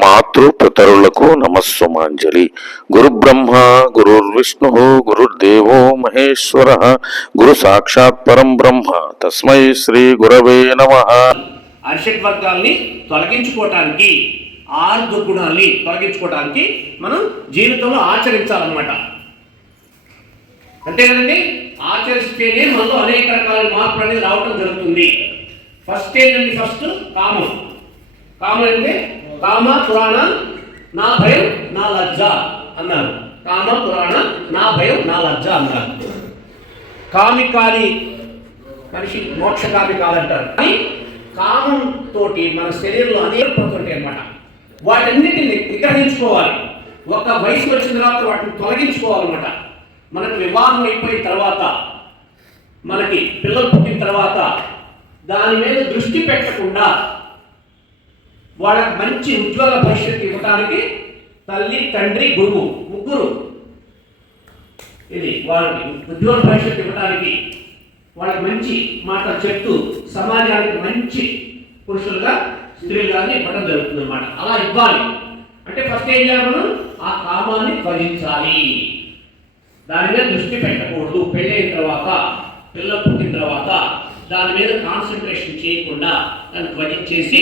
మాతృ పితరులకు నమస్సుమాంజలి. గురు బ్రహ్మ గురుర్విష్ణు గురుర్దేవో మహేశ్వర గురు సాక్షాత్ పరం బ్రహ్మ. తస్మై శ్రీ గురవే నమ. అరిషట్ వర్గాల్ని తొలగించుకోవటానికి ఆరు దుర్గుణాల్ని తొలగించుకోవటానికి మనం జీవితంలో ఆచరించాలన్నమాట. అంతే కదండి? ఆచరిస్తేనే మనలో అనేక రకాల మార్పు అనేది రావటం జరుగుతుంది. ఫస్ట్ ఏంటండి ఫస్ట్ కామం. కామం అంటే కామ పురాణ నా భయం నా లజ్జ అన్నారు. కామ పురాణ నా భయం నా లజ్జ అన్నారు. కామి కాని మనిషి మోక్షకామి కాదంటారు. కానీ కామం తోటి మన శరీరంలో అనేక పడుతుంటాయి అనమాట వాటన్నిటిని నిగ్రహించుకోవాలి. ఒక వయసు వచ్చిన తర్వాత వాటిని తొలగించుకోవాలన్నమాట. మనకు వివాహం అయిపోయిన తర్వాత మనకి పిల్లలు పుట్టిన తర్వాత దాని మీద దృష్టి పెట్టకుండా వాళ్ళకి మంచి ఉజ్వల భవిష్యత్తు ఇవ్వడానికి తల్లి తండ్రి గురువు ముగ్గురు. ఇది వాళ్ళకి ఉజ్వల భవిష్యత్తు ఇవ్వడానికి వాళ్ళకి మంచి మాట చెప్తూ సమాజానికి మంచి పురుషులుగా స్త్రీలుగానే ఇవ్వడం జరుగుతుంది అనమాట అలా ఇవ్వాలి. అంటే ఫస్ట్ ఏం చేయాలి మనం? ఆ కామాన్ని త్వజించాలి. దాని మీద దృష్టి పెట్టకూడదు. పెళ్ళైన తర్వాత పిల్లలు పుట్టిన తర్వాత దాని మీద కాన్సన్ట్రేషన్ చేయకుండా దాన్ని త్వజించేసి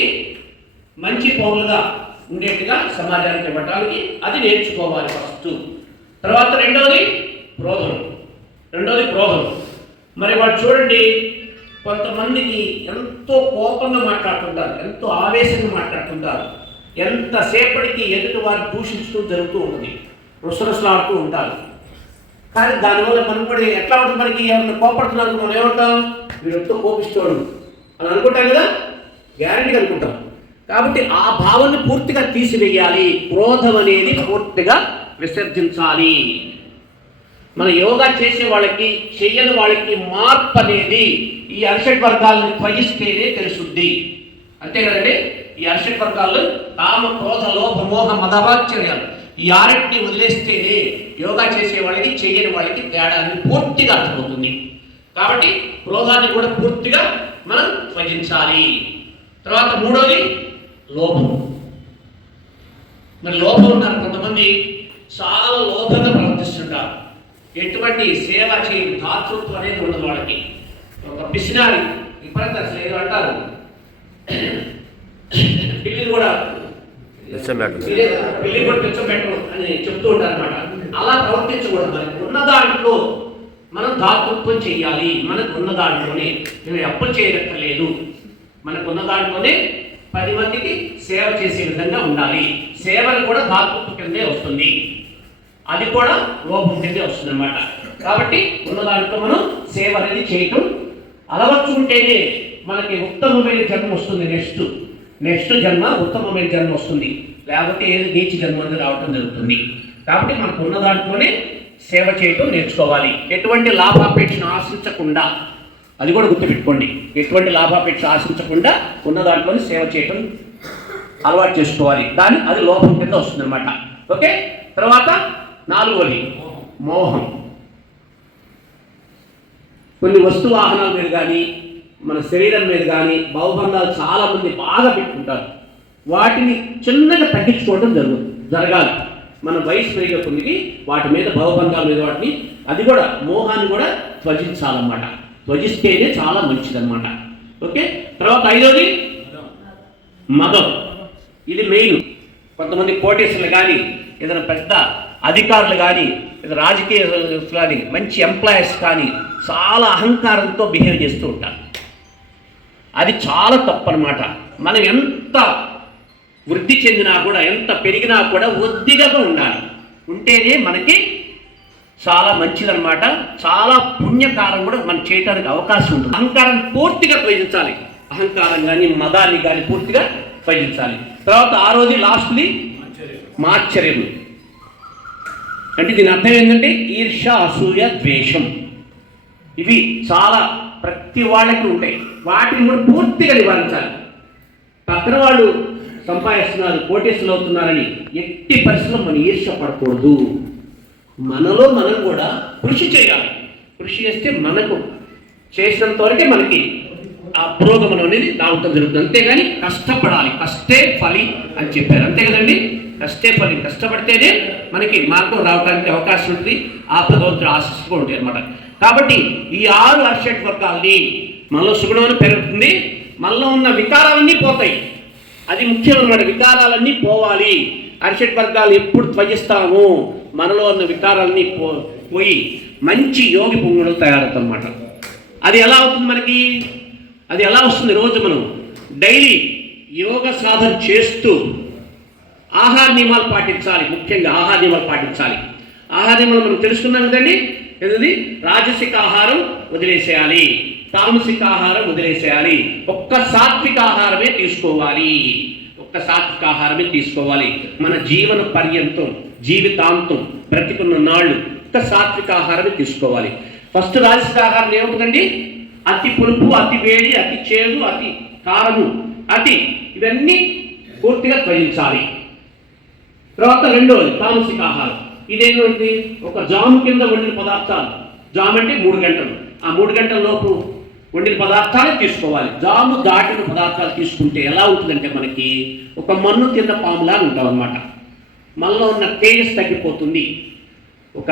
మంచి పౌరులుగా ఉండేట్టుగా సమాజానికి ఇవ్వటానికి అది నేర్చుకోవాలి ఫస్ట్ తర్వాత రెండవది క్రోధం రెండవది క్రోధం మరి వాడు చూడండి కొంతమందికి ఎంతో కోపంగా మాట్లాడుతుంటారు ఎంతో ఆవేశంగా మాట్లాడుతుంటారు. ఎంతసేపటికి ఎదుటి వారిని దూషించడం జరుగుతూ ఉంటుంది రుసరుసలాడుతూ ఉంటారు. కానీ దానివల్ల మనం కూడా ఎట్లా ఉంటుంది మనకి? ఏమన్నా కోపడుతున్నారు మనం ఏమంటాం? వీడు ఎంతో కోపిస్తాడు అని అనుకుంటాం కదా? గ్యారంటీ అనుకుంటాం. కాబట్టి ఆ భావాన్ని పూర్తిగా తీసివేయాలి. క్రోధం అనేది పూర్తిగా విసర్జించాలి. మన యోగా చేసే వాళ్ళకి చేయని వాళ్ళకి మార్పు అనేది ఈ అరిషట్ వర్గాలను త్వయిస్తేనే తెలుసుద్ది. అంతే కదండి? ఈ అరిషట్ వర్గాలు కామ క్రోధ లోభ మోహ మదవాచర్యాలు ఈ ఆరింటిని వదిలేస్తేనే యోగా చేసే వాళ్ళకి చేయని వాళ్ళకి తేడా అనేది పూర్తిగా అర్థమవుతుంది. కాబట్టి క్రోధాన్ని కూడా పూర్తిగా మనం త్వజించాలి. తర్వాత మూడోది లోభం మరి లోభం ఉన్నారు కొంతమంది చాలా లోభంగా ప్రవర్తిస్తుంటారు. ఎటువంటి సేవ చేయని దాతృత్వం అనేది ఉండదు వాళ్ళకి. ఒక పిసినారి ఇప్పటికీ అసలు ఏదో అంటారు. పిల్లిని కూడా పిల్లి కూడా పిచ్చబెట్టరు అని చెప్తూ ఉంటారు అనమాట అలా ప్రవర్తించకూడదు మనకి ఉన్న దాంట్లో మనం దాతృత్వం చేయాలి. మనకు ఉన్న దాంట్లోనే. మేము అప్పులు చేయనక్కర్లేదు. మనకు ఉన్న దాంట్లోనే పది మందికి సేవ చేసే విధంగా ఉండాలి. సేవలు కూడా దాతృత్వం కిందే వస్తుంది. అది కూడా లోపం కిందే వస్తుంది అనమాట కాబట్టి ఉన్నదానితో మనం సేవ అనేది చేయటం అలవర్చుకుంటేనే మనకి ఉత్తమమైన జన్మ వస్తుంది నెక్స్ట్. నెక్స్ట్ జన్మ ఉత్తమమైన జన్మ వస్తుంది. లేకపోతే ఏది నీచి జన్మ అనేది రావటం జరుగుతుంది. కాబట్టి మనకు ఉన్న దాంట్లోనే సేవ చేయటం నేర్చుకోవాలి. ఎటువంటి లాభాపేక్షను ఆశించకుండా అది కూడా గుర్తుపెట్టుకోండి. ఎటువంటి లాభాపేక్ష ఆశించకుండా ఉన్న దాంట్లోనే సేవ చేయటం అలవాటు చేసుకోవాలి. దాని అది లోపం కింద వస్తుందన్నమాట. ఓకే? తర్వాత నాలుగవది మోహం. కొన్ని వస్తు వాహనాల మీద కానీ మన శరీరం మీద కానీ బహుబంధాలు చాలామంది బాగా పెట్టుకుంటారు. వాటిని చిన్నగా తగ్గించుకోవడం జరుగుతుంది జరగాలి. మన వయసు పెరిగే కొద్దికి వాటి మీద భవబంధాల మీద వాటిని అది కూడా మోహాన్ని కూడా త్వజించాలన్నమాట. భజిస్తేనే చాలా మంచిదన్నమాట. ఓకే? తర్వాత ఐదోది? మదం. ఇది మెయిన్. కొంతమంది కోటేశ్వర్లు కానీ ఏదైనా పెద్ద అధికారులు కానీ రాజకీయ కానీ మంచి ఎంప్లాయీస్ కానీ చాలా అహంకారంతో బిహేవ్ చేస్తూ ఉంటారు. అది చాలా తప్పనమాట మనం ఎంత వృద్ధి చెందినా కూడా ఎంత పెరిగినా కూడా ఒద్దిగా ఉండాలి. ఉంటేనే మనకి చాలా మంచిదన్నమాట. చాలా పుణ్యకారం కూడా మనం చేయడానికి అవకాశం ఉంటుంది. అహంకారం పూర్తిగా త్వజించాలి అహంకారం కానీ మదాన్ని కానీ పూర్తిగా త్వజించాలి తర్వాత ఆ రోజు లాస్ట్ది మాశ్చర్యం అంటే దీని అర్థం ఏంటంటే ఈర్ష అసూయ ద్వేషం. ఇవి చాలా ప్రతి వాళ్ళకి ఉంటాయి. వాటిని కూడా పూర్తిగా నివారించాలి. పక్కన వాళ్ళు సంపాదిస్తున్నారు కోటేశ్వరులు అవుతున్నారని ఎట్టి పరిస్థితుల్లో మనం ఈర్ష పడకూడదు. మనలో మనం కూడా కృషి చేయాలి. కృషి చేస్తే మనకు చేసినంత వరకే మనకి ఆ పురోగమనం అనేది రావటం జరుగుతుంది. అంతేగాని కష్టపడాలి. కష్టే ఫలి అని చెప్పారు. అంతే కదండి? కష్టే ఫలి. కష్టపడితేనే మనకి మార్గం రావడానికి అవకాశం ఉంటుంది. ఆ భగవంతుడు ఆశిస్తూ ఉంటాయి అనమాట కాబట్టి ఈ ఆరు అర్షట్ వర్గాల్ని మనలో సుగుణం పెరుగుతుంది మనలో ఉన్న వికారాలన్నీ పోతాయి. అది ముఖ్యం అన్నమాట వికారాలన్నీ పోవాలి. అర్షట్ వర్గాలు ఎప్పుడు త్వజిస్తాము మనలో ఉన్న వికారాలన్నీ పో పోయి మంచి యోగి పొంగుడు తయారవుతుందన్నమాట అది ఎలా అవుతుంది మనకి? అది ఎలా వస్తుంది రోజు మనం? డైలీ యోగ సాధన చేస్తూ ఆహార నియమాలు పాటించాలి ముఖ్యంగా ఆహార నియమాలు పాటించాలి. ఆహార నియమాలు మనం తెలుసుకున్నాం కదండి? ఏంటది రాజసిక ఆహారం వదిలేసేయాలి. తామసిక ఆహారం వదిలేసేయాలి. ఒక్క సాత్విక ఆహారమే తీసుకోవాలి. ఒక్క సాత్విక ఆహారమే తీసుకోవాలి. మన జీవన పర్యంతం జీవితాంతం బ్రతికున్న నాళ్ళు ఒక్క సాత్విక ఆహారాన్ని తీసుకోవాలి. ఫస్ట్ రాజసిక ఆహారం ఏముంటుందండి? అతి పులుపు అతి వేడి అతి చేదు అతి కారము అతి ఇవన్నీ పూర్తిగా త్వజించాలి తర్వాత రెండవది తామసిక ఆహారం. ఇదేంటి ఒక జాము కింద వండిన పదార్థాలు. జాము అంటే మూడు గంటలు. ఆ మూడు గంటల లోపు వండిన పదార్థాలు తీసుకోవాలి. జాము దాటిన పదార్థాలు తీసుకుంటే ఎలా ఉంటుందంటే మనకి ఒక మన్ను కింద పాములా ఉంటాం అనమాట మనలో ఉన్న తేజస్ తగ్గిపోతుంది. ఒక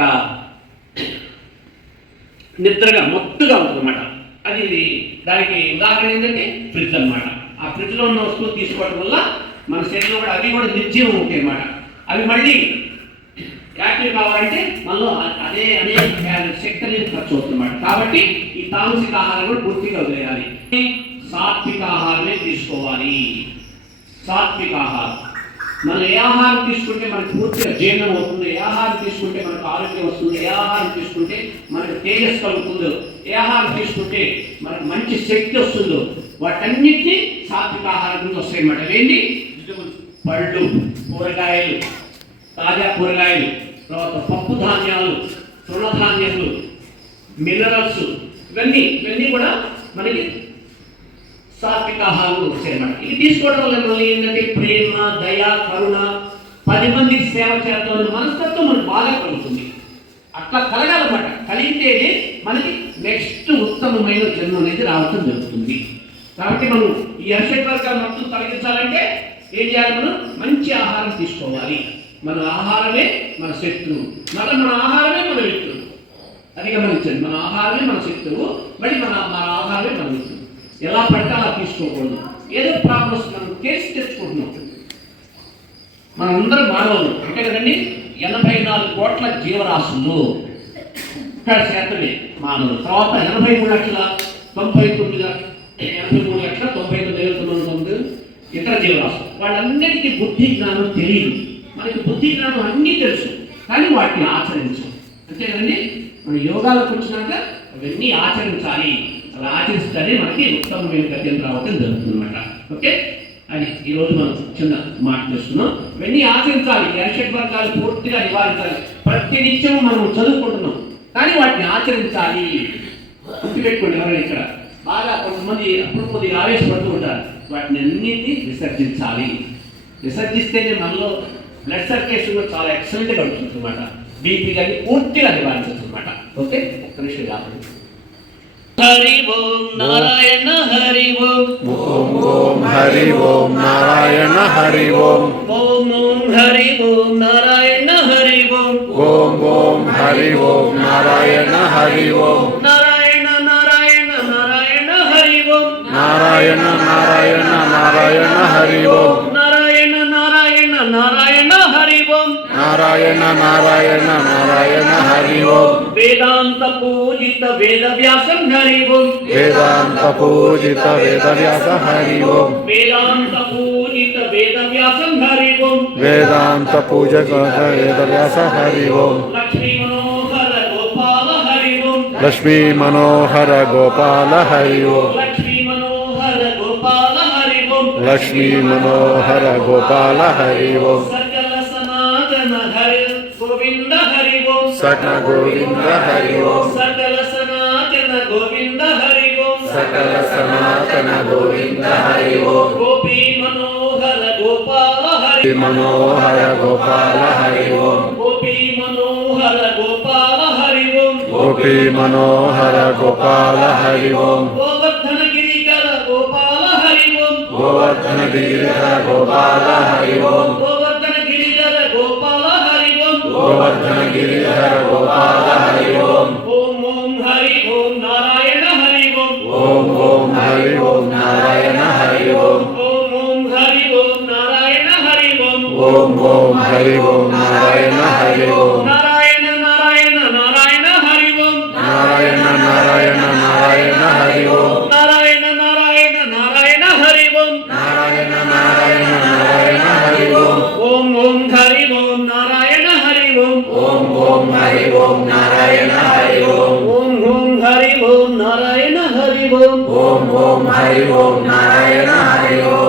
నిద్రగా మొత్తుగా ఉంటుందన్నమాట. అది దానికి ఉదాహరణ ఏంటంటే ఫ్రిడ్జ్ అన్నమాట. ఆ ఫ్రిడ్జ్లో ఉన్న వస్తువులు తీసుకోవడం వల్ల మన శరీరంలో కూడా అవి కూడా నిర్జీవం ఉంటాయి అన్నమాట అవి మళ్ళీ యాక్టివ్ కావాలంటే మనలో అదే అనేక శక్తి అనేది ఖర్చు అవుతుందన్నమాట కాబట్టి ఈ తామసిక ఆహారం కూడా పూర్తిగా వదిలేయాలి. సాత్విక ఆహారమే తీసుకోవాలి. సాత్విక ఆహారం. మనం ఏ ఆహారం తీసుకుంటే మనకు పూర్తిగా జీర్ణం అవుతుంది? ఏ ఆహారం తీసుకుంటే మనకు ఆరోగ్యం వస్తుంది? ఏ ఆహారం తీసుకుంటే మనకు తేజస్ కలుగుతుందో? ఏ ఆహారం తీసుకుంటే మనకు మంచి శక్తి వస్తుందో? వాటన్నిటినీ సాత్విక ఆహారం కింద వస్తాయి అన్నమాట. ఏంటి పళ్ళు కూరగాయలు తాజా కూరగాయలు తర్వాత పప్పు ధాన్యాలు తృణధాన్యాలు మినరల్స్ ఇవన్నీ ఇవన్నీ కూడా మనకి సాత్విక ఆహారం వచ్చాయన్నమాట ఇది తీసుకోవడం వల్ల మళ్ళీ ఏంటంటే ప్రేమ దయ కరుణ పది మందికి సేవ చేద్దాం మనస్తత్వం మనకు బాగా కలుగుతుంది. అట్లా కలగాలన్నమాట. కలిగితేనే మనకి నెక్స్ట్ ఉత్తమమైన జన్మ అనేది రావటం జరుగుతుంది. కాబట్టి మనం ఈ అర్షట్ వర్గాలు మొత్తం తొలగించాలంటే ఏం చేయాలి మనం? మంచి ఆహారం తీసుకోవాలి. మన ఆహారమే మన శత్రువు. మళ్ళీ మన ఆహారమే మన శత్రువు అది గమనించండి మన ఆహారమే మన శత్రువు. మళ్ళీ మన మన ఆహారమే మన ఎలా పడితే అలా తీసుకోకూడదు. ఏదో ప్రాబ్లమ్స్ మనం కేసు తెచ్చుకుంటున్నాం. మనందరం మానవులు. అంటే కదండి ఎనభై నాలుగు కోట్ల జీవరాశులు. ఇక్కడ శాతమే మానవులు. తర్వాత ఎనభై మూడు లక్షల తొంభై తొమ్మిది ఎనభై మూడు లక్షల తొంభై తొమ్మిది వేల తొమ్మిది తొమ్మిది ఇతర జీవరాశులు. వాళ్ళందరికీ బుద్ధి జ్ఞానం తెలియదు. మనకి బుద్ధి జ్ఞానం అన్నీ తెలుసు. కానీ వాటిని ఆచరించం. అంతేకదండి మన యోగాలకు వచ్చినాక అవన్నీ ఆచరించాలి. అలా ఆచరిస్తేనే మనకి ఉత్తమమైన గత్యం రావటం జరుగుతుందన్నమాట. ఓకే? అని ఈరోజు మనం చిన్న మాట చేస్తున్నాం. ఇవన్నీ ఆచరించాలి. ఈ వర్గాలు పూర్తిగా నివారించాలి. ప్రతి నిత్యం మనం చదువుకుంటున్నాం. కానీ వాటిని ఆచరించాలి. గుర్తుపెట్టుకోండి ఎవరైనా ఇక్కడ. బాగా కొంతమంది అప్పుడు కొద్దిగా ఆవేశపడుతూ ఉంటారు. వాటిని అన్నింటినీ విసర్జించాలి. విసర్జిస్తేనే మనలో బ్లడ్ సర్క్యులేషన్ కూడా చాలా ఎక్సలెంట్గా ఉంటుంది అనమాట బీపీ కానీ పూర్తిగా నివారించవచ్చు అనమాట ఓకే? ఒక్క నిమిషం కాదు హరి ఓం నారాయణ హరి ఓం ఓం ఓం హరి ఓం నారాయణ హరి ఓం ఓం ఓం హరి ఓం నారాయణ హరి ఓం ఓం ఓం హరి ఓం నారాయణ హరి ఓం నారాయణ నారాయణ నారాయణ హరి ఓం నారాయణ నారాయణ నారాయణ హరి ఓం నారాయణ నారాయణ నారాయణ హరి ఓం నారాయణ నారాయణ నారాయణ హరి ఓం వేదాంత పూజిత వేద వ్యాసం హరి ఓం వేదాంత పూజిత వేదవ్యాస హరి ఓం వేదాంత పూజిత వేద వ్యాసం హరి ఓం వేదాంత పూజక వేదవ్యాస హరి ఓం లక్ష్మీ మనోహర గోపాల హరి ఓం లక్ష్మీ మనోహర గోపాల హరి ఓం లక్ష్మీ మనోహర గోపాల హరి ఓం లక్ష్మీ మనోహర గోపాల హరి ఓం సకల సనాతన హరి గోవింద హరి ఓం సకల గోవింద హరి ఓం. సకల సనాతన గోవింద హరి ఓం. సకల సనాతన గోవింద హరి ఓం. గోపీ మనోహర గోపాల హరి మనోహర గోపాల హరి ఓం. గోపీ మనోహర గోపాల హరి ఓం. గోపీ మనోహర గోపాల హరి ఓం. గోవర్ధన గిరిధర గోపాల హరి ఓం. గోవర్ధన గిరిధర గోపాల హరి ఓం గోవర్ధన గిరిధర గోపాల హరి ఓం ఓం ఓం హరి ఓం నారాయణ హరి ఓం ఓం ఓం హరి ఓం నారాయణ హరి ఓం ఓం ఓం హరి ఓం నారాయణ హరి ఓం ఓం ఓం హరి ఓం ஓம் ஹரி ஓம் நாராயண ஹரி ஓம் ஓம் ஓம் ஹரி ஓம் நாராயண ஹரி ஓம் ஓம் ஓம் ஹரி ஓம் நாராயண ஹரி ஓம்